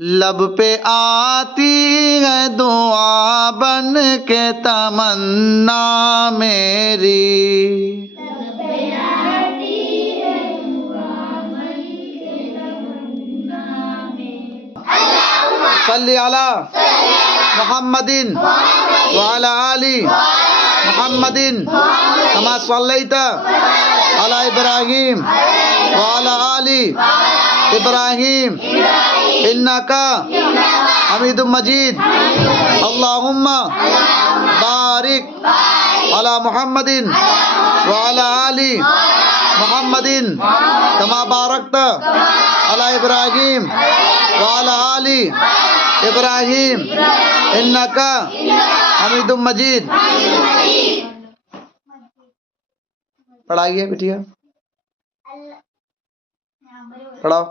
لب پہ آتی ہے دعا بن کے تمنا میری، صلی علی محمد وعلی آل محمد کما صلیت علی ابراہیم وعلی آل ابراہیم انک حمید مجید، اللہم بارک علی محمد وعلی آل محمد کما بارکت علی ابراہیم وعلی آل ابراہیم انک حمید مجید۔ پڑھائیے بیٹیا، پڑھاؤ۔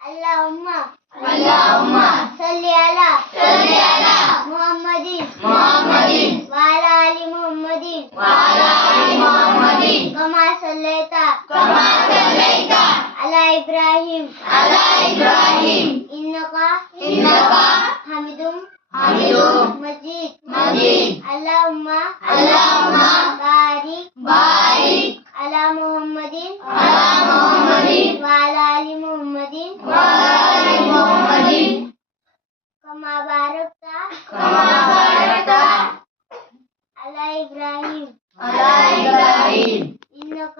اللہم صلی علی محمد وعلی آل محمد کما صلیت علی ابراہیم انک حمید مجید، اللہم بارک علی محمد وعلی آل محمد کما بارکت علی ابراہیم انک